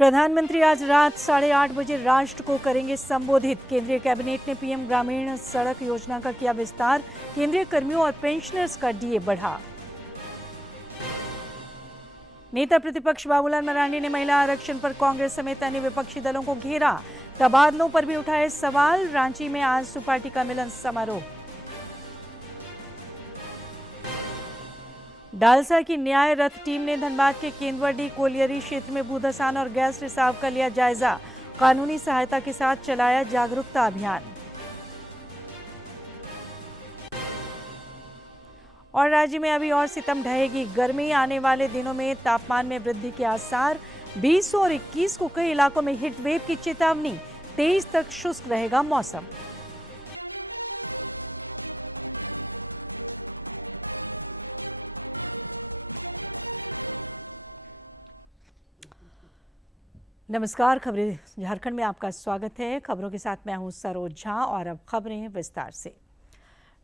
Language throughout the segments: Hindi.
प्रधानमंत्री आज रात 8:30 बजे राष्ट्र को करेंगे संबोधित। केंद्रीय कैबिनेट ने पीएम ग्रामीण सड़क योजना का किया विस्तार। केंद्रीय कर्मियों और पेंशनर्स का डीए बढ़ा। नेता प्रतिपक्ष बाबूलाल मरांडी ने महिला आरक्षण पर कांग्रेस समेत अन्य विपक्षी दलों को घेरा। तबादलों पर भी उठाए सवाल। रांची में आज सुपार्टी का मिलन समारोह। डालसा की न्याय रथ टीम ने धनबाद के केंदुआडीह कोलियरी क्षेत्र में भूधसान और गैस रिसाव का लिया जायजा। कानूनी सहायता के साथ चलाया जागरूकता अभियान। और राज्य में अभी और सितम ढहेगी। गर्मी आने वाले दिनों में तापमान में वृद्धि के आसार। 20 और 21 को कई इलाकों में हीट वेव की चेतावनी। 23 तक शुष्क रहेगा मौसम। नमस्कार, खबरें झारखंड में आपका स्वागत है। खबरों के साथ मैं हूं सरोज झा और अब खबरें विस्तार से।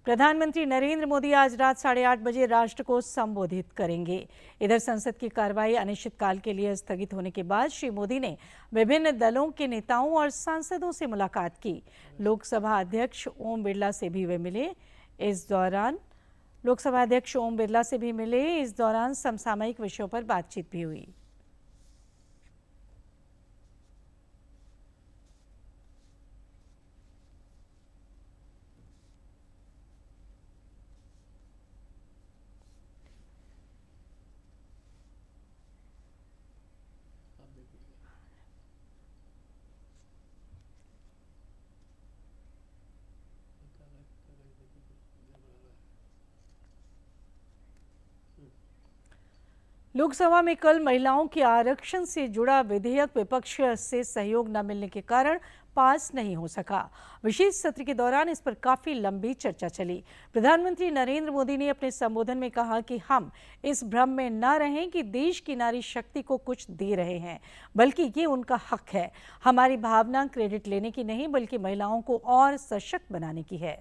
प्रधानमंत्री नरेंद्र मोदी आज रात 8:30 बजे राष्ट्र को संबोधित करेंगे। इधर संसद की कार्रवाई अनिश्चितकाल के लिए स्थगित होने के बाद श्री मोदी ने विभिन्न दलों के नेताओं और सांसदों से मुलाकात की। लोकसभा अध्यक्ष ओम बिरला से भी वे मिले। इस दौरान समसामयिक विषयों पर बातचीत भी हुई। लोकसभा में कल महिलाओं के आरक्षण से जुड़ा विधेयक विपक्ष से सहयोग न मिलने के कारण पास नहीं हो सका। विशेष सत्र के दौरान इस पर काफी लंबी चर्चा चली। प्रधानमंत्री नरेंद्र मोदी ने अपने संबोधन में कहा कि हम इस भ्रम में न रहें कि देश की नारी शक्ति को कुछ दे रहे हैं, बल्कि ये उनका हक है। हमारी भावना क्रेडिट लेने की नहीं, बल्कि महिलाओं को और सशक्त बनाने की है।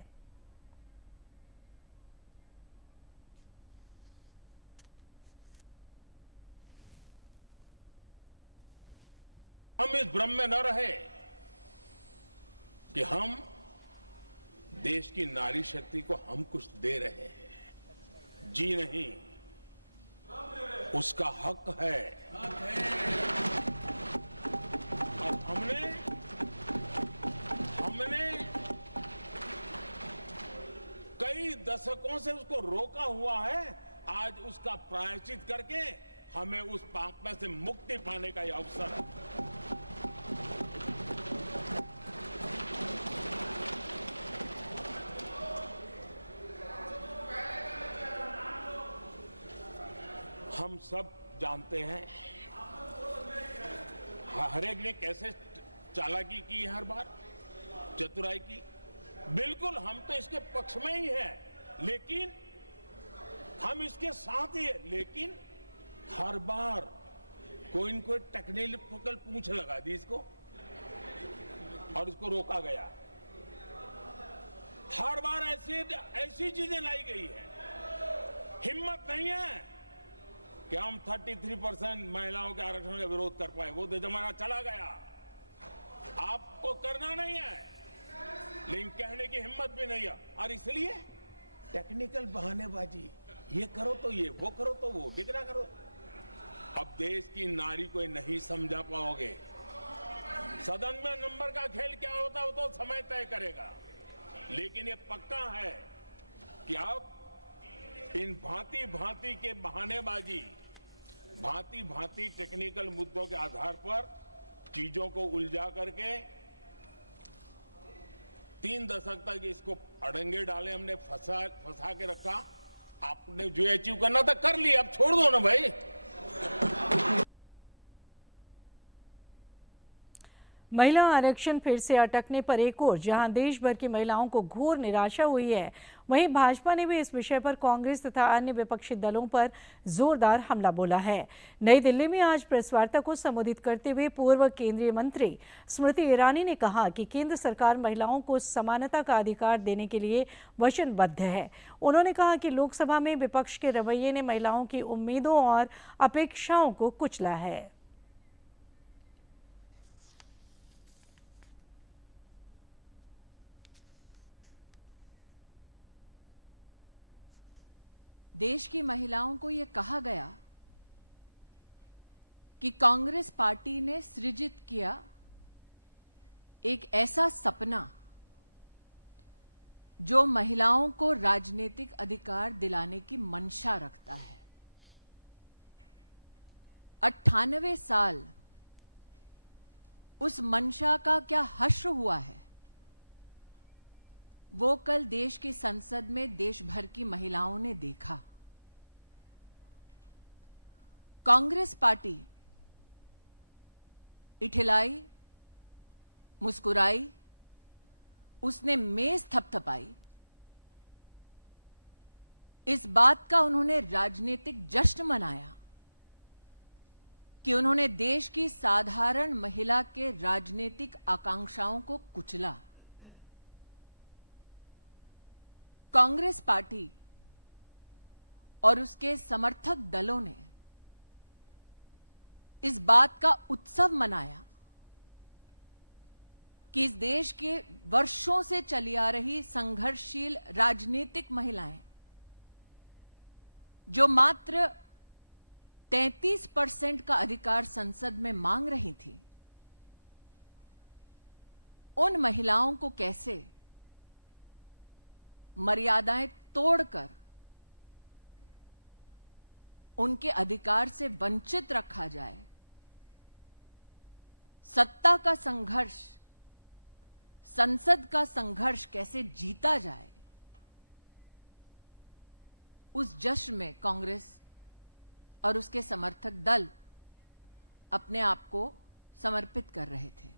हम इस भ्रम में न रहे कि हम देश की नारी शक्ति को हम कुछ दे रहे हैं। जी नहीं, उसका हक है। और हमने कई दशकों से उसको रोका हुआ है। आज उसका प्रायश्चित करके हमें उस पाप में से मुक्ति पाने का यह अवसर है। हम सब जानते हैं हर एक ने कैसे चालाकी की है, हर बार चतुराई की। बिल्कुल हम तो इसके पक्ष में ही हैं, लेकिन हम इसके साथ ही हैं। लेकिन हर बार कोई न कोई टेक्निकल पूंछ लगा दी इसको और इसको रोका गया। हर बार ऐसी चीजें लाई गई है। हिम्मत नहीं है कि हम 33% महिलाओं के आरक्षण का विरोध कर पाए। वो जमाना चला गया। आपको करना नहीं है, लेकिन कहने की हिम्मत भी नहीं है। और इसलिए टेक्निकल बहानेबाजी, ये करो तो ये, वो करो तो वो, डिगरा करो। अब देश की नारी को नहीं समझा पाओगे। सदन में नंबर का खेल क्या होता है वो तो समय तय करेगा, लेकिन ये पक्का है कि अब इन भांति भांति के बहानेबाजी, भांति भांति टेक्निकल मुद्दों के आधार पर चीजों को उलझा करके 3 दशक तक इसको अड़ंगे डाले हमने, फंसा के रखा। आपने जो अचीव करना था कर लिया, अब छोड़ दो ना भाई। महिला आरक्षण फिर से अटकने पर एक और जहां देश भर की महिलाओं को घोर निराशा हुई है, वहीं भाजपा ने भी इस विषय पर कांग्रेस तथा अन्य विपक्षी दलों पर जोरदार हमला बोला है। नई दिल्ली में आज प्रेस वार्ता को संबोधित करते हुए पूर्व केंद्रीय मंत्री स्मृति ईरानी ने कहा कि केंद्र सरकार महिलाओं को समानता का अधिकार देने के लिए वचनबद्ध है। उन्होंने कहा कि लोकसभा में विपक्ष के रवैये ने महिलाओं की उम्मीदों और अपेक्षाओं को कुचला है। देश की महिलाओं को यह कहा गया कि कांग्रेस पार्टी ने सृजित किया एक ऐसा सपना जो महिलाओं को राजनीतिक अधिकार दिलाने की मंशा रखता है। 98 साल उस मंशा का क्या हश्र हुआ है, वो कल देश की संसद में देश भर की महिलाओं ने देखा। कांग्रेस पार्टी इठिलाई, मुस्कुराई, उसने मेज थपथपाई। इस बात का उन्होंने राजनीतिक जश्न मनाया कि उन्होंने देश की साधारण महिला के राजनीतिक आकांक्षाओं को कुचला। कांग्रेस पार्टी और उसके समर्थक दलों ने इस बात का उत्सव मनाया कि इस देश के वर्षों से चली आ रही संघर्षशील राजनीतिक महिलाएं, जो मात्र 33% का अधिकार संसद में मांग रही थी, उन महिलाओं को कैसे मर्यादाएं तोड़कर उनके अधिकार से वंचित रखा जाए। सत्ता का संघर्ष, संसद का संघर्ष कैसे जीता जाए, उस जश्न में कांग्रेस और उसके समर्थक दल अपने आप को समर्पित कर रहे थे।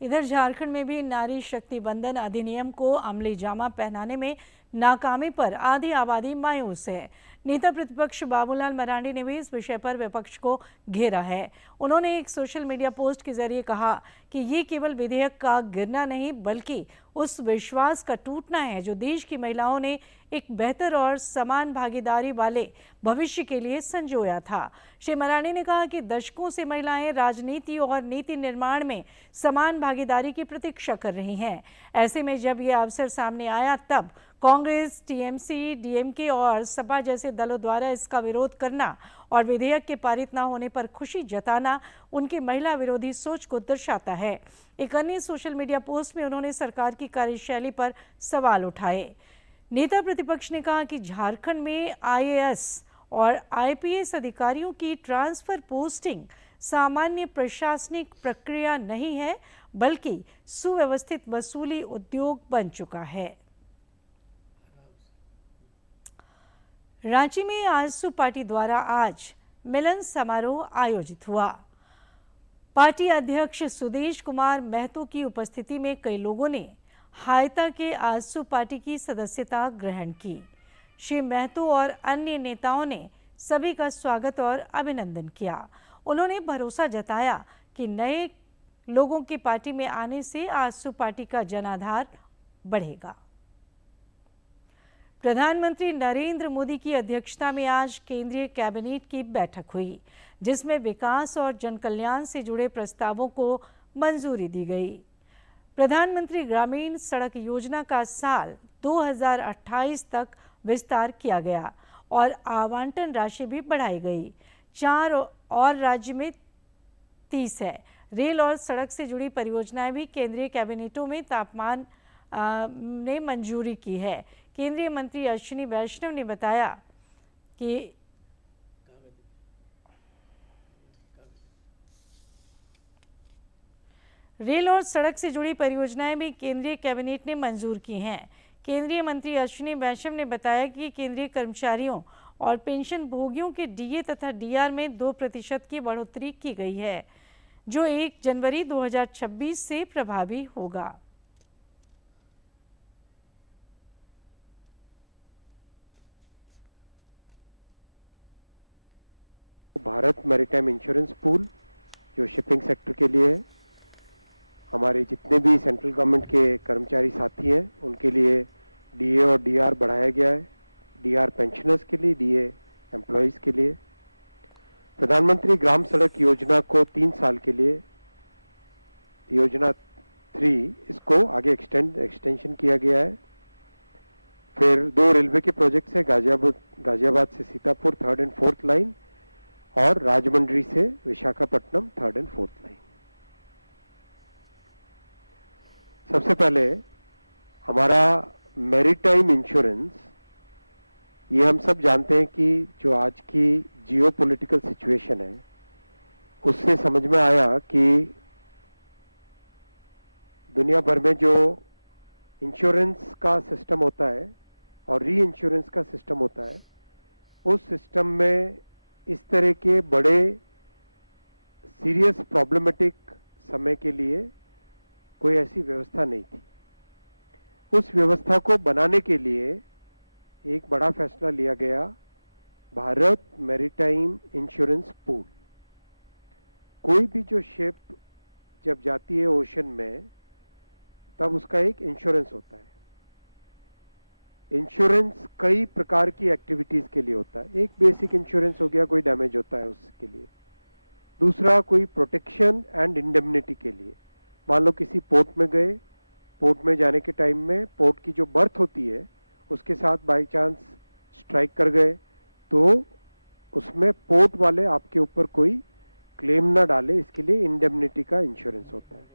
इधर झारखंड में भी नारी शक्ति बंधन अधिनियम को अमली जामा पहनाने में नाकामी पर आधी आबादी मायूस है। नेता प्रतिपक्ष बाबूलाल मरांडी ने भी इस विषय पर विपक्ष को घेरा है। उन्होंने एक सोशल मीडिया पोस्ट के जरिए कहा कि ये केवल विधेयक का गिरना नहीं बल्कि उस विश्वास का टूटना है जो देश की महिलाओं ने एक बेहतर और समान भागीदारी वाले भविष्य के लिए संजोया था। श्री मरांडी ने कहा कि दशकों से महिलाएं राजनीति और नीति निर्माण में समान भागीदारी की प्रतीक्षा कर रही हैं। ऐसे में जब यह अवसर सामने आया तब कांग्रेस, टीएमसी, डीएमके और सपा जैसे दलों द्वारा इसका विरोध करना और विधेयक के पारित न होने पर खुशी जताना उनकी महिला विरोधी सोच को दर्शाता है। एक अन्य सोशल मीडिया पोस्ट में उन्होंने सरकार की कार्यशैली पर सवाल उठाए। नेता प्रतिपक्ष ने कहा कि झारखंड में आईएएस और आईपीएस अधिकारियों की ट्रांसफर पोस्टिंग सामान्य प्रशासनिक प्रक्रिया नहीं है बल्कि सुव्यवस्थित वसूली उद्योग बन चुका है। रांची में आजसू पार्टी द्वारा आज मिलन समारोह आयोजित हुआ। पार्टी अध्यक्ष सुदेश कुमार महतो की उपस्थिति में कई लोगों ने हायता के आजसू पार्टी की सदस्यता ग्रहण की। श्री महतो और अन्य नेताओं ने सभी का स्वागत और अभिनंदन किया। उन्होंने भरोसा जताया कि नए लोगों की पार्टी में आने से आजसू पार्टी का जनाधार बढ़ेगा। प्रधानमंत्री नरेंद्र मोदी की अध्यक्षता में आज केंद्रीय कैबिनेट की बैठक हुई, जिसमें विकास और जनकल्याण से जुड़े प्रस्तावों को मंजूरी दी गई। प्रधानमंत्री ग्रामीण सड़क योजना का साल 2028 तक विस्तार किया गया और आवंटन राशि भी बढ़ाई गई। 4 और राज्य में 30 है। रेल और सड़क से जुड़ी परियोजनाएं भी केंद्रीय कैबिनेटों में तापमान ने मंजूरी की है। केंद्रीय मंत्री अश्विनी वैष्णव ने बताया कि रेल और सड़क से जुड़ी परियोजनाएं भी केंद्रीय कैबिनेट ने मंजूर की हैं। केंद्रीय मंत्री अश्विनी वैष्णव ने बताया कि केंद्रीय कर्मचारियों और पेंशन भोगियों के डीए तथा डीआर में 2% की बढ़ोतरी की गई है, जो 1 जनवरी 2026 से प्रभावी होगा। भारत मैरीटाइम इंश्योरेंस पूल जो शिपिंग सेक्टर के लिए है, हमारे जितने भी सेंट्रल गवर्नमेंट के कर्मचारी साथी हैं उनके लिए डीए और डीआर बढ़ाया गया है। डीआर पेंशनर्स के लिए, डीए एम्प्लॉयज के लिए। प्रधानमंत्री ग्राम सड़क योजना को 3 साल के लिए, योजना 3 इसको आगे एक्सटेंशन किया गया है। फिर 2 रेलवे के प्रोजेक्ट्स हैं, गाजियाबाद से Sitapur 3rd and 4th line और राजमंड्री से Visakhapatnam 3rd and 4th line. सबसे पहले हमारा मैरीटाइम इंश्योरेंस, ये हम सब जानते हैं कि जो आज की जियोपॉलिटिकल सिचुएशन है उससे समझ में आया कि दुनिया भर में जो इंश्योरेंस का सिस्टम होता है और री इंश्योरेंस का सिस्टम होता है, उस सिस्टम में इस तरह के बड़े सीरियस प्रॉब्लमेटिक समय के लिए कोई ऐसी व्यवस्था नहीं थी। उस व्यवस्था को बनाने के लिए एक बड़ा फैसला लिया गया, भारत मैरीटाइम इंश्योरेंस पूल। कोई भी जो शिप जब जाती है ओशन में, तब उसका एक इंश्योरेंस होता है। इंश्योरेंस कई प्रकार की एक्टिविटीज के लिए होता है। एक बेसिक इंश्योरेंस हो गया, कोई डैमेज होता है उसके लिए। दूसरा कोई प्रोटेक्शन एंड इंडेमनिटी के लिए। मान लो किसी पोर्ट में गए, पोर्ट में जाने के टाइम में पोर्ट की जो बर्थ होती है उसके साथ बाय चांस स्ट्राइक कर गए, तो उसमें पोर्ट वाले आपके ऊपर कोई क्लेम ना डाले, इसके लिए इंडेमनिटी का इंश्योरेंस होता है।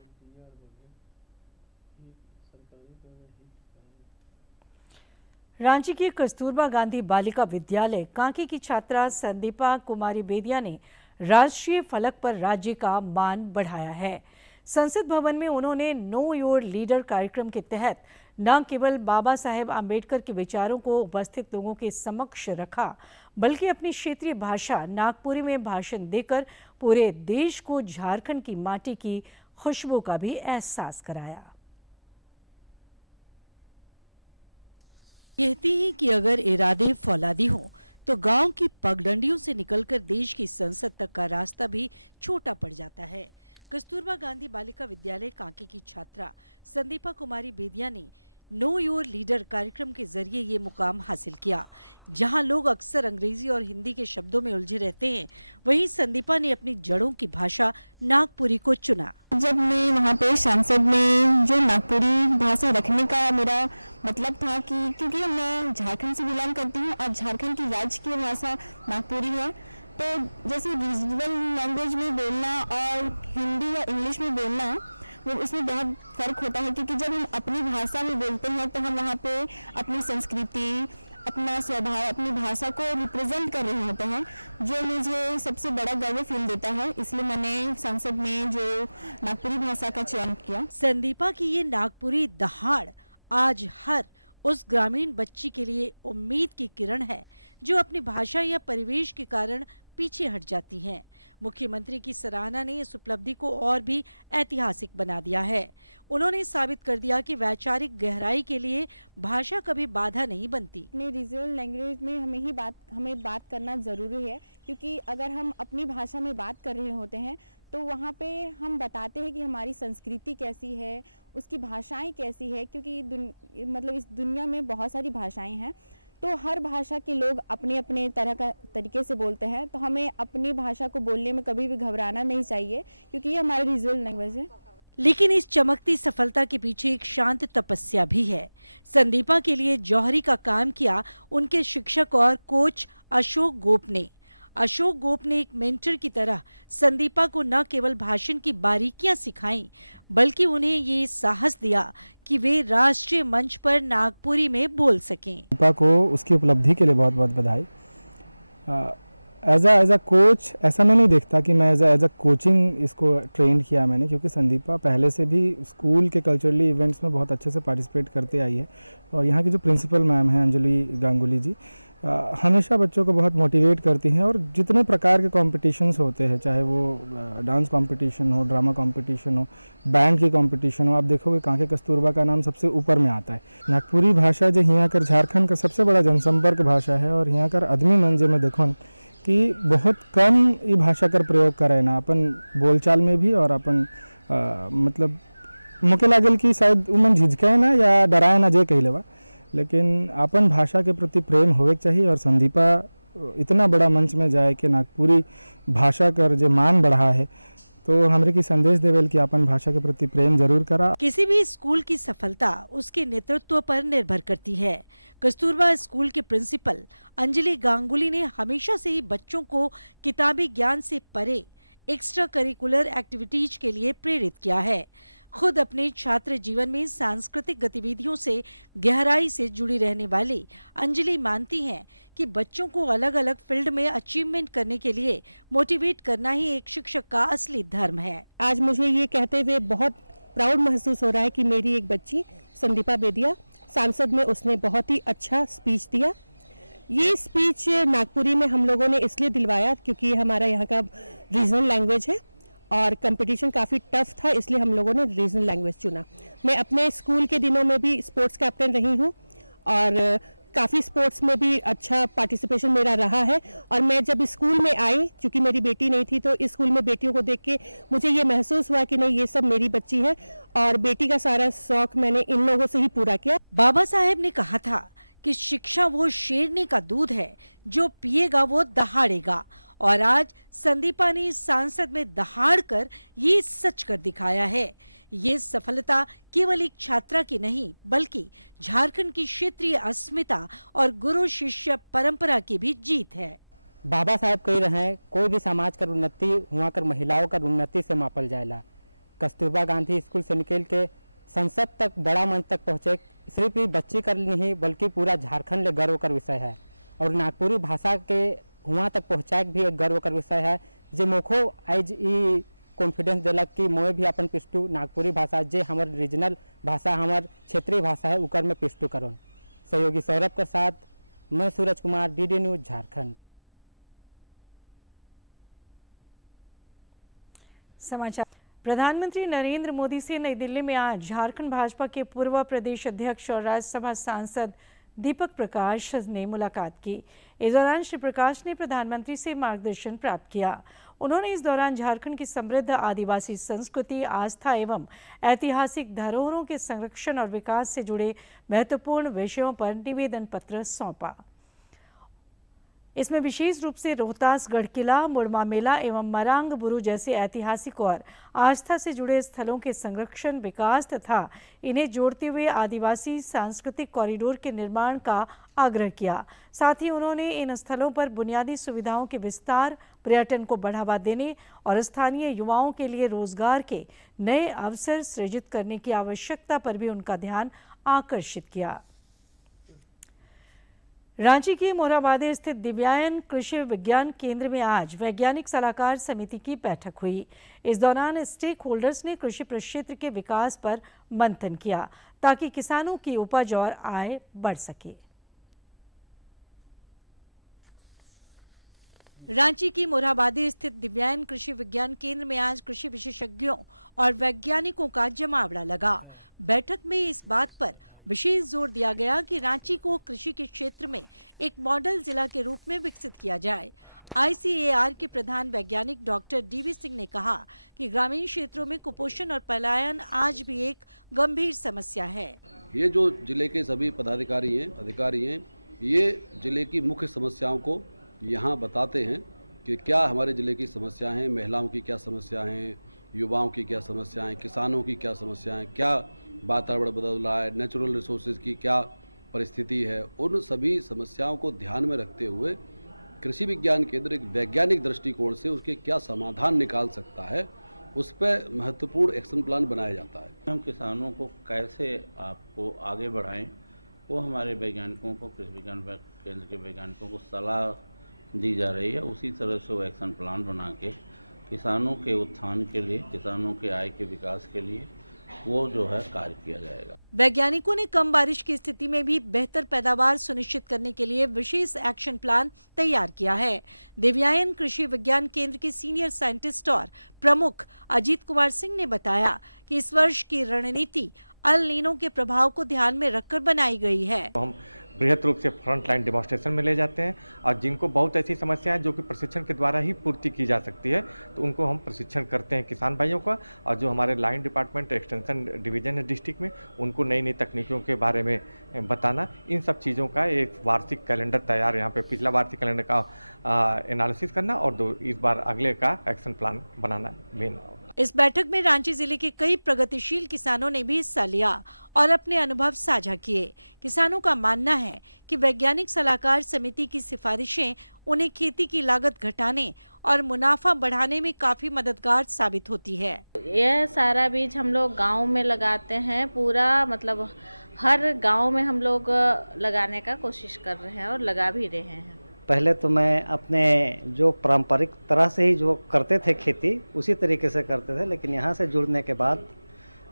रांची के कस्तूरबा गांधी बालिका विद्यालय कांके की छात्रा संदीपा कुमारी बेदिया ने राष्ट्रीय फलक पर राज्य का मान बढ़ाया है। संसद भवन में उन्होंने नो योर लीडर कार्यक्रम के तहत न केवल बाबा साहेब आम्बेडकर के विचारों को उपस्थित लोगों के समक्ष रखा, बल्कि अपनी क्षेत्रीय भाषा नागपुरी में भाषण देकर पूरे देश को झारखंड की माटी की खुशबू का भी एहसास कराया। कहती हैं कि अगर इरादे फौलादी हों तो गांव की पगडंडियों से निकलकर देश की संसद तक का रास्ता भी छोटा पड़ जाता है। कस्तूरबा गांधी बालिका विद्यालय कांके की छात्रा संदीपा कुमारी बेदिया ने नो योर लीडर कार्यक्रम के जरिए ये मुकाम हासिल किया। जहां लोग अक्सर अंग्रेजी और हिंदी के शब्दों में उलझे रहते हैं, वहीं संदीपा ने अपनी जड़ों की भाषा नागपुरी को चुना। जब मैं वहाँ पे संसद में जो नागपुरी भाषा रखने का मेरा मतलब था कि क्योंकि मैं झारखंड से बिलोंग करती हूँ और झारखंड की राज्य की भाषा नागपुरी है, तो जैसे रीजनल लैंग्वेज में बोलना और हिंदी या इंग्लिश में बोलना, वो उसमें बहुत फ़र्क होता है। क्योंकि जब हम अपनी भाषा में बोलते हैं तो हम वहाँ पे अपनी संस्कृति, अपना स्वभाव, अपनी भाषा को रिप्रेजेंट कर रहे होते हैं, जो मुझे सबसे बड़ा गर्व फील देता है। इसलिए मैंने संसद में जो नागपुरी भाषा का चयन किया। संदीपा की ये नागपुरी दहाड़ आज हर उस ग्रामीण बच्ची के लिए उम्मीद की किरण है जो अपनी भाषा या परिवेश के कारण पीछे हट जाती हैं। मुख्यमंत्री की सराहना ने इस उपलब्धि को और भी ऐतिहासिक बना दिया है। उन्होंने साबित कर दिया कि वैचारिक गहराई के लिए भाषा कभी बाधा नहीं बनती। अपने रीजनल लैंग्वेज में हमें बात करना ज़रूरी है, क्योंकि अगर हम अपनी भाषा में बात कर रहे होते हैं तो वहाँ पे हम बताते हैं कि हमारी संस्कृति कैसी है, उसकी भाषाएं कैसी है। क्योंकि मतलब इस दुनिया में बहुत सारी भाषाएं हैं, तो हर भाषा के लोग अपने अपने तरीके से बोलते हैं। तो हमें अपनी भाषा को बोलने में कभी भी घबराना नहीं चाहिए, क्योंकि ये हमारी रीजनल लैंग्वेज है। लेकिन इस चमकती सफलता के पीछे एक शांत तपस्या भी है। संदीपा के लिए जौहरी का काम किया उनके शिक्षक और कोच अशोक गोप ने। अशोक गोप ने एक मेंटर की तरह संदीपा को न केवल भाषण की बारीकियां सिखाईं, बल्कि उन्हें ये साहस दिया कि वे राष्ट्रीय मंच पर नागपुरी में बोल सकें। संदीपा को उसकी उपलब्धि के लिए बहुत बहुत बधाई। एज अ कोच ऐसा मैं नहीं देखता कि मैं एज अ कोचिंग इसको ट्रेंड किया मैंने, क्योंकि संदीपा पहले से भी स्कूल के कल्चरली इवेंट्स में बहुत अच्छे से पार्टिसिपेट करते आई है। और यहाँ की जो प्रिंसिपल मैम हैं अंजलि गांगुली जी, हमेशा बच्चों को बहुत मोटिवेट करती हैं। और जितने प्रकार के कॉम्पिटिशन्स होते हैं, चाहे वो डांस कंपटीशन हो, ड्रामा कंपटीशन हो, बैंड की कंपटीशन हो, आप देखोगे कांके कस्तूरबा का नाम सबसे ऊपर में आता है। नागपुरी भाषा जो यहाँ कर झारखंड का सबसे बड़ा जनसंपर्क भाषा है, और यहाँ कर आदमी मन जे में देखो कि बहुत कम ये भाषा कर प्रयोग करे ना अपन बोलचाल में भी। और अपन मतलब मुके लागल कि शायद उमन झिझके ना या डराए ना जे कह लेवा, लेकिन अपन भाषा के प्रति प्रेम होवे चाहिए। और संदीपा इतना बड़ा मंच में जाए कि नागपुरी भाषा कर जो मान बढ़ा है, तो हमरे की संदेश देवेल कि अपन भाषा के प्रति प्रेम जरूर करा। किसी भी स्कूल की सफलता उसके नेतृत्व पर निर्भर करती है। कस्तूरबा स्कूल के प्रिंसिपल अंजलि गांगुली ने हमेशा से ही बच्चों को किताबी ज्ञान से परे एक्स्ट्रा करिकुलर एक्टिविटीज के लिए प्रेरित किया है। खुद अपने छात्र जीवन में सांस्कृतिक गतिविधियों से गहराई से जुड़ी रहने वाली अंजलि मानती हैं कि बच्चों को अलग अलग फील्ड में अचीवमेंट करने के लिए मोटिवेट करना ही एक शिक्षक का असली धर्म है। आज मुझे ये कहते हुए बहुत प्राउड महसूस हो रहा है कि मेरी एक बच्ची संदीपा बेदिया सांसद में उसने बहुत ही अच्छा स्पीच दिया। ये स्पीच नागपुरी में हम लोगों ने इसलिए दिलवाया क्योंकि ये हमारा यहाँ का रीजनल लैंग्वेज है और कंपटीशन काफ़ी टफ था, इसलिए हम लोगों ने रीजनल लैंग्वेज चुना। मैं अपने स्कूल के दिनों में भी स्पोर्ट्स कैप्टन रही हूँ और काफ़ी स्पोर्ट्स में भी अच्छा पार्टिसिपेशन मेरा रहा है। और मैं जब स्कूल में आई, चूँकि मेरी बेटी नहीं थी, तो इस स्कूल में बेटियों को देख के मुझे ये महसूस हुआ कि नहीं, ये सब मेरी बच्ची है और बेटी का सारा शौक मैंने इन लोगों से ही पूरा किया। बाबा साहेब ने कहा था कि शिक्षा वो शेरनी का दूध है जो पिएगा वो दहाड़ेगा, और आज संदीपा ने सांसद में दहाड़ कर ये सच कर दिखाया है। ये सफलता केवल एक छात्रा की नहीं बल्कि झारखंड की क्षेत्रीय अस्मिता और गुरु शिष्य परंपरा की भी जीत है। बाबा साहब कह रहे हैं कोई भी समाज का उन्नति हुआ कर महिलाओं का उन्नति से मापल जाएला। कस्तूरबा गांधी स्कूल से निकल के संसद तक, बड़ा मंच तक पहुँचे, सिर्फ ये बच्ची का नहीं बल्कि पूरा झारखंड ले गर्व कर विषय है। और नागपुरी भाषा के वहाँ तक पहुँचाए भी एक गर्व कर विषय है। जे मोखो आज ई कॉन्फिडेंस दिलक कि मोए भी अपन पिस्टू नागपुरी भाषा जे हमार रीजनल भाषा, हमार क्षेत्रीय भाषा है, उकर में पिस्टू करो। सहयोगी सौरभ के साथ मैं सूरज कुमार, DD न्यूज झारखंड। समाचार। प्रधानमंत्री नरेंद्र मोदी से नई दिल्ली में आज झारखंड भाजपा के पूर्व प्रदेश अध्यक्ष और राज्यसभा सांसद दीपक प्रकाश ने मुलाकात की। इस दौरान श्री प्रकाश ने प्रधानमंत्री से मार्गदर्शन प्राप्त किया। उन्होंने इस दौरान झारखंड की समृद्ध आदिवासी संस्कृति, आस्था एवं ऐतिहासिक धरोहरों के संरक्षण और विकास से जुड़े महत्वपूर्ण विषयों पर निवेदन पत्र सौंपा। इसमें विशेष रूप से रोहतास गढ़ किला, मुड़मा मेला एवं मरांग बुरु जैसे ऐतिहासिक और आस्था से जुड़े स्थलों के संरक्षण, विकास तथा इन्हें जोड़ते हुए आदिवासी सांस्कृतिक कॉरिडोर के निर्माण का आग्रह किया। साथ ही उन्होंने इन स्थलों पर बुनियादी सुविधाओं के विस्तार, पर्यटन को बढ़ावा देने और स्थानीय युवाओं के लिए रोजगार के नए अवसर सृजित करने की आवश्यकता पर भी उनका ध्यान आकर्षित किया। रांची के मोरहाबादी स्थित दिव्यांग कृषि विज्ञान केंद्र में आज वैज्ञानिक सलाहकार समिति की बैठक हुई। इस दौरान स्टेक होल्डर्स ने कृषि प्रक्षेत्र के विकास पर मंथन किया ताकि किसानों की उपज और आय बढ़ सके। रांची की मोरहाबादी स्थित दिव्यांग कृषि विज्ञान केंद्र में आज कृषि विशेषज्ञों और वैज्ञानिकों का जमावड़ा लगा। बैठक में इस बात पर विशेष जोर दिया गया कि रांची को कृषि के क्षेत्र में एक मॉडल जिला के रूप में विकसित किया जाए। ICAR के प्रधान वैज्ञानिक डॉक्टर DV सिंह ने कहा कि ग्रामीण क्षेत्रों में कुपोषण और पलायन आज भी एक गंभीर समस्या है। ये जो जिले के सभी पदाधिकारी हैं, अधिकारी हैं, ये जिले की मुख्य समस्याओं को यहाँ बताते हैं कि क्या हमारे जिले की समस्याएं हैं, महिलाओं की क्या समस्याएं हैं, युवाओं की क्या समस्याएं, किसानों की क्या समस्याएं, क्या वातावरण बदल रहा है, नेचुरल रिसोर्सेज की क्या परिस्थिति है। उन सभी समस्याओं को ध्यान में रखते हुए कृषि विज्ञान केंद्र एक वैज्ञानिक दृष्टिकोण से उसके क्या समाधान निकाल सकता है, उस पर महत्वपूर्ण एक्शन प्लान बनाया जाता है। हम किसानों को कैसे आपको आगे बढ़ाएं, वो हमारे वैज्ञानिकों को, कृषि विज्ञान केंद्र के वैज्ञानिकों को सलाह दी जा रही है। उसी तरह से वो एक्शन प्लान बना के किसानों के उत्थान के लिए, किसानों के आय के विकास के लिए वो जो है कार्य किया जाएगा। वैज्ञानिकों ने कम बारिश की स्थिति में भी बेहतर पैदावार सुनिश्चित करने के लिए विशेष एक्शन प्लान तैयार किया है। दिव्यांग कृषि विज्ञान केंद्र के सीनियर साइंटिस्ट और प्रमुख अजीत कुमार सिंह ने बताया कि इस वर्ष की रणनीति अल नीनो के प्रभाव को ध्यान में रखकर बनाई गई है। हम बृहद रूप से फ्रंट लाइन डेमोन्स्ट्रेशन में ले जाते हैं, और जिनको बहुत ऐसी समस्याएं जो कि प्रशिक्षण के द्वारा ही पूर्ति की जा सकती है, तो उनको हम प्रशिक्षण करते हैं किसान भाइयों का। और जो हमारे लाइन डिपार्टमेंट एक्सटेंशन डिवीजन है डिस्ट्रिक्ट में, उनको नई नई तकनीकों के बारे में बताना, इन सब चीज़ों का एक वार्षिक कैलेंडर तैयार, यहाँ पे पिछला वार्षिक कैलेंडर का एनालिसिस करना और इस बार अगले का एक्शन प्लान बनाना मेन। इस बैठक में रांची जिले के कई प्रगतिशील किसानों ने भी हिस्सा लिया और अपने अनुभव साझा किए। किसानों का मानना है कि वैज्ञानिक सलाहकार समिति की सिफारिशें उन्हें खेती की लागत घटाने और मुनाफा बढ़ाने में काफी मददगार साबित होती है। यह सारा बीज हम लोग गांव में लगाते हैं, पूरा मतलब हर गांव में हम लोग लगाने का कोशिश कर रहे हैं और लगा भी रहे हैं। पहले तो मैं अपने जो पारंपरिक तरह से ही जो करते थे खेती, उसी तरीके से करते थे, लेकिन यहाँ से जुड़ने के बाद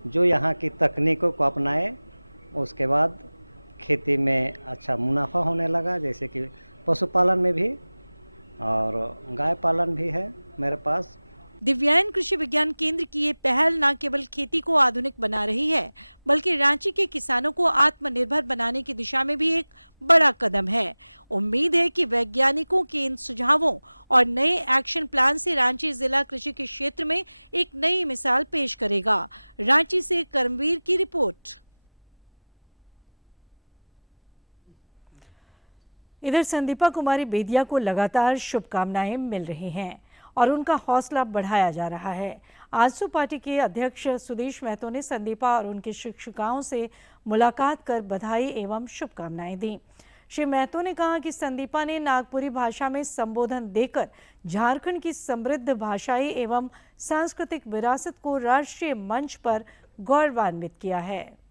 जो यहाँ की तकनीकों को अपनाए, उसके बाद खेती में अच्छा मुनाफा होने लगा। जैसे कि पशुपालन में भी और गाय पालन भी है मेरे पास। दिव्यांग कृषि विज्ञान केंद्र की ये पहल न केवल खेती को आधुनिक बना रही है, बल्कि रांची के किसानों को आत्मनिर्भर बनाने की दिशा में भी एक बड़ा कदम है। उम्मीद है कि वैज्ञानिकों के इन सुझावों और नए एक्शन प्लान से रांची जिला कृषि के क्षेत्र में एक नई मिसाल पेश करेगा। रांची से कर्मवीर की रिपोर्ट। इधर संदीपा कुमारी बेदिया को लगातार शुभकामनाएं मिल रही हैं और उनका हौसला बढ़ाया जा रहा है। आजसू पार्टी के अध्यक्ष सुदेश महतो ने संदीपा और उनकी शिक्षिकाओं से मुलाकात कर बधाई एवं शुभकामनाएं दी। श्री महतो ने कहा कि संदीपा ने नागपुरी भाषा में संबोधन देकर झारखंड की समृद्ध भाषाई एवं सांस्कृतिक विरासत को राष्ट्रीय मंच पर गौरवान्वित किया है।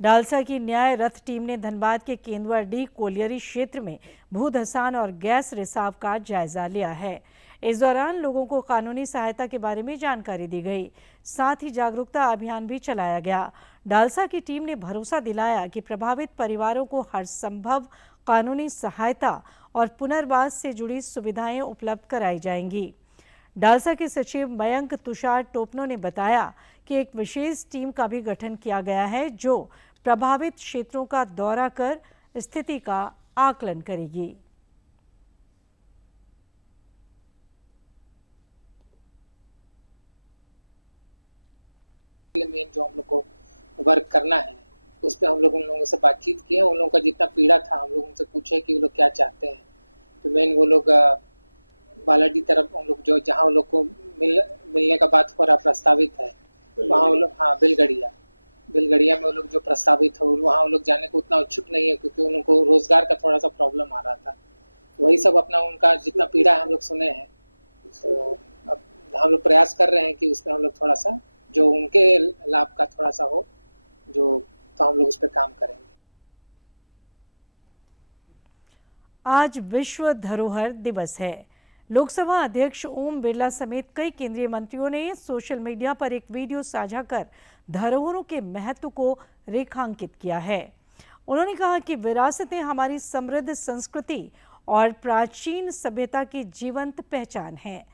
डालसा की न्याय रथ टीम ने धनबाद के केंदुआ-डी कोलियरी क्षेत्र में भू-धसान और गैस रिसाव का जायजा लिया है। इस दौरान लोगों को कानूनी सहायता के बारे में जानकारी दी गई, साथ ही जागरूकता अभियान भी चलाया गया। डालसा की टीम ने भरोसा दिलाया कि प्रभावित परिवारों को हर संभव कानूनी सहायता और पुनर्वास से जुड़ी सुविधाएं उपलब्ध कराई जाएंगी। डालसा के सचिव मयंक तुषार टोपनो ने बताया कि एक विशेष टीम का भी गठन किया गया है जो प्रभावित क्षेत्रों का दौरा कर स्थिति का आकलन करेगी। मेन जो हम लोग को वर्क करना है, उस पर हम लोग उन लोगों से बातचीत किए। उन लोगों का जितना पीड़ा था हम लोग उनसे पूछे कि वो लोग क्या चाहते हैं। तो मेन वो लोग बालाडी तरफ हम लोग जो जहाँ वो लोग को मिलने का बात पर प्रस्तावित है, वहाँ वो लोग बिलगड़िया में वो लोग जो प्रस्तावित है, वहाँ वो लोग जाने को उतना इच्छुक नहीं है क्योंकि उनको रोजगार का थोड़ा सा प्रॉब्लम आ रहा था। तो वही सब अपना उनका जितना पीड़ा है हम लोग सुने हैं, तो अब हम लोग प्रयास कर रहे हैं कि उसमें हम लोग थोड़ा सा जो उनके लाभ का थोड़ा सा हो, जो तो हम लोग उस पर काम करेंगे। आज विश्व धरोहर दिवस है। लोकसभा अध्यक्ष ओम बिरला समेत कई केंद्रीय मंत्रियों ने सोशल मीडिया पर एक वीडियो साझा कर धरोहरों के महत्व को रेखांकित किया है। उन्होंने कहा कि विरासतें हमारी समृद्ध संस्कृति और प्राचीन सभ्यता की जीवंत पहचान है,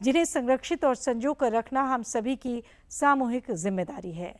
जिन्हें संरक्षित और संजो कर रखना हम सभी की सामूहिक जिम्मेदारी है।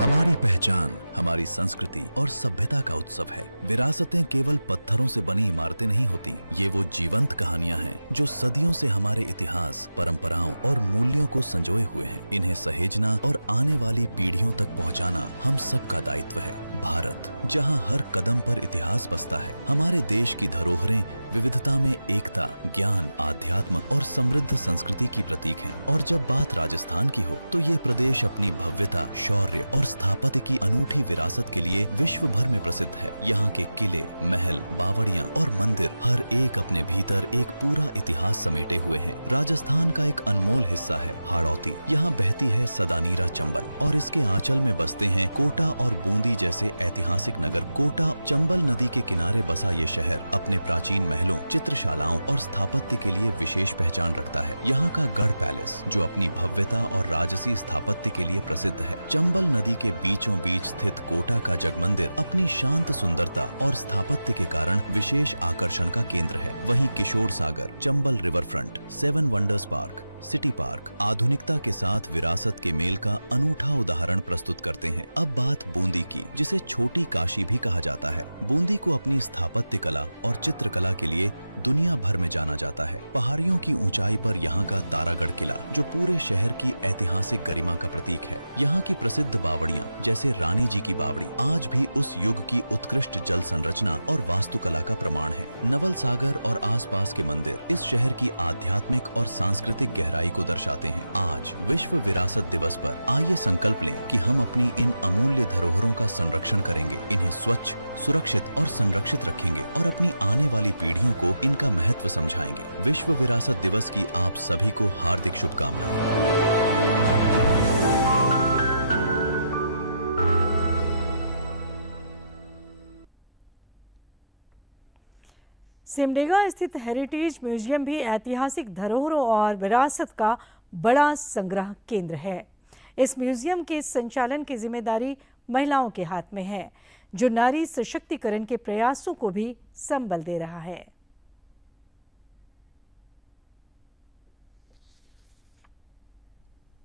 हमारी पहचान हमारी संस्कृति और सभ्यता का उत्सव है। विरासतें केवल पत्थरों से बनी इमारतें नहीं होती, ये वो जीवंत कहानियां हैं जो सदियों से हमारे इतिहास, परंपराओं और मूल्यों को संजोए हुए हैं। इन्हें सहेजना और आने वाली पीढ़ियों तक पहुंचाना हम सबका दायित्व है। भारत, जहां हर कदम पर इतिहास बसता है, हमारे देश की धरोहरें विविधता में एकता, ज्ञान, आध्यात्म और समृद्ध संस्कृति की प्रतीक हैं। और जब बात राजस्थान की हो तो ये प्रदेश अपनी भव्यता, शौर्य और स्थापत्य की अनूठी विरासत के लिए विश्व भर में प्रसिद्ध है। यहाँ के किले, महल, बावड़ियाँ और मंदिर हर एक अपने भीतर एक पूरा इतिहास समेटे हुए हैं। राजस्थान का एक अनमोल हिस्सा है हाड़ौती। यहाँ बहती है सदानीरा चंबल और इसके आंचल में बसते हैं कोटा और बूंदी जैसे ऐतिहासिक नगर। कोटा चंबल नदी के किनारे बसा ये शहर अपने प्राचीन महलों, चित्रशालाओं और स्थापत्य के लिए विशेष पहचान रखता है। यहाँ का गढ़ पैलेस जो अपनी भव्यता और राजसी स्थापत्य के लिए प्रसिद्ध है, चंबल नदी के बीचों बीच स्थित कोटा का जगमंदिर अपनी शांत सुंदरता और स्थापत्य के कारण विशेष आकर्षण का केंद्र है। वहीं Kishore Sagar, Chambal river front, 7 wonders park, city park आधुनिकता के साथ विरासत के मेल का अनूठा उदाहरण प्रस्तुत करते हैं। अब बात बूंदी की, जिसे छोटी काशी भी कहा जाता है। बूंदी को अपनी स्थापत्य कला और चित्रकला के लिए दुनिया भर में जाना जाता है। पहाड़ियों की ऊंचाई पर यहाँ का तारागढ़ किला, जो पूरे शहर की ऐतिहासिक गरिमा का प्रतीक है। यहाँ की प्रसिद्ध बावड़ियाँ जैसे रानी जी की बावड़ी आज भी उस युग की उत्कृष्ट जल संरचना और वास्तुकला का प्रमाण है। नवल सागर और आसपास के मंदिर इस शहर की आध्यात्मिक और सांस्कृतिक गहराई को दर्शाते हैं। आज विश्व विरासत दिवस पर आइए संकल्प लें कि हम अपनी इन अमूल्य धरोहरों का संरक्षण करेंगे, इन्हें स्वच्छ, सुरक्षित और संरक्षित रखेंगे और अपनी आने वाली पीढ़ियों को इनका महत्व समझाएंगे। विश्व विरासत दिवस की आप सभी को हार्दिक शुभकामनाएं। सिमडेगा स्थित हेरिटेज म्यूजियम भी ऐतिहासिक धरोहरों और विरासत का बड़ा संग्रह केंद्र है। इस म्यूजियम के संचालन की जिम्मेदारी महिलाओं के हाथ में है, जो नारी सशक्तिकरण के प्रयासों को भी संबल दे रहा है।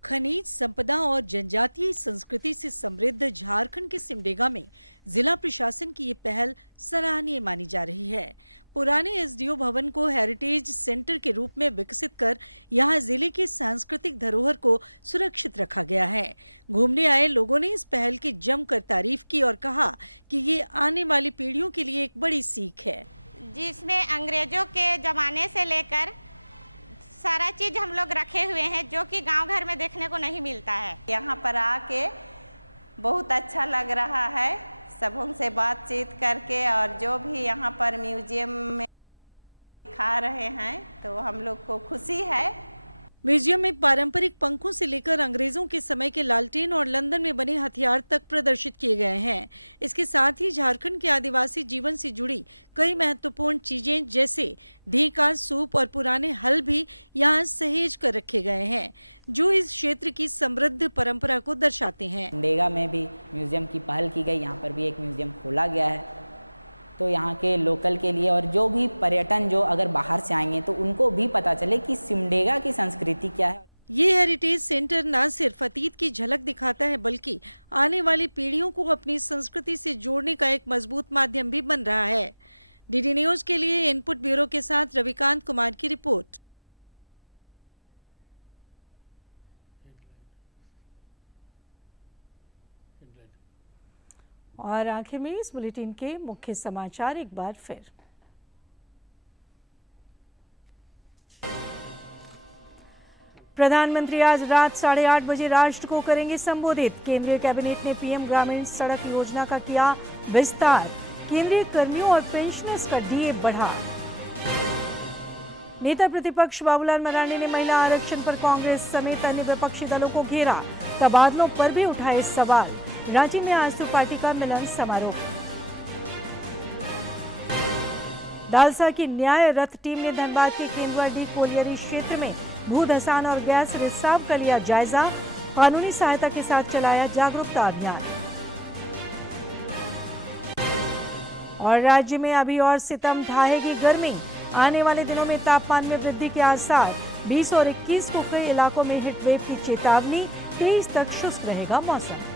खनिज संपदा और जनजातीय संस्कृति से समृद्ध झारखंड के सिमडेगा में जिला प्रशासन की ये पहल सराहनीय मानी जा रही है। पुराने एसडीओ भवन को हेरिटेज सेंटर के रूप में विकसित कर यहाँ जिले की सांस्कृतिक धरोहर को सुरक्षित रखा गया है। घूमने आए लोगों ने इस पहल की जमकर तारीफ की और कहा कि ये आने वाली पीढ़ियों के लिए एक बड़ी सीख है, जिसमें अंग्रेजों के जमाने से लेकर सारा चीज हम लोग रखे हुए हैं, जो कि गांव घर में देखने को नहीं मिलता है। यहाँ पर आके बहुत अच्छा लग रहा है, सब उनसे बातचीत करके, और जो भी यहाँ पर म्यूजियम में दिखा रहे हैं तो हम लोग को खुशी है। म्यूजियम में पारंपरिक पंखों से लेकर अंग्रेजों के समय के लालटेन और लंदन में बने हथियार तक प्रदर्शित किए गए हैं। इसके साथ ही झारखंड के आदिवासी जीवन से जुड़ी कई महत्वपूर्ण चीजें जैसे ढेका, सूप और पुराने हल भी यहाँ सहेज कर रखे गए हैं, जो इस क्षेत्र की समृद्ध परंपरा को दर्शाते हैं। सिमडेगा में भी म्यूजियम की पहल की गई, यहाँ पर भी एक म्यूजियम खोला गया है, तो यहाँ के लोकल के लिए और जो भी पर्यटन जो अगर बाहर से आएंगे तो उनको भी पता चले कि सिमडेगा की संस्कृति क्या है। ये हेरिटेज सेंटर न सिर्फ अतीत की झलक दिखाता है, बल्कि आने वाली पीढ़ियों को अपनी संस्कृति से जोड़ने का एक मजबूत माध्यम भी बन रहा है। डीडी न्यूज के लिए इनपुट ब्यूरो के साथ रविकांत कुमार की रिपोर्ट। और आखिर में इस बुलेटिन के मुख्य समाचार एक बार फिर। प्रधानमंत्री आज रात 8:30 बजे राष्ट्र को करेंगे संबोधित। केंद्रीय कैबिनेट ने पीएम ग्रामीण सड़क योजना का किया विस्तार। केंद्रीय कर्मियों और पेंशनर्स का डीए बढ़ा। नेता प्रतिपक्ष बाबूलाल मरांडी ने महिला आरक्षण पर कांग्रेस समेत अन्य विपक्षी दलों को घेरा। तबादलों पर भी उठाए सवाल। रांची में आज तो पार्टी का मिलन समारोह। दालसा की न्याय रथ टीम ने धनबाद के केंदुआडीह कोलियरी क्षेत्र में भू धसान और गैस रिसाव का लिया जायजा। कानूनी सहायता के साथ चलाया जागरूकता अभियान। और राज्य में अभी और सितम ढाहेगी गर्मी। आने वाले दिनों में तापमान में वृद्धि के आसार। 20 और 21 को कई इलाकों में हीटवेव की चेतावनी। 23 तक शुष्क रहेगा मौसम।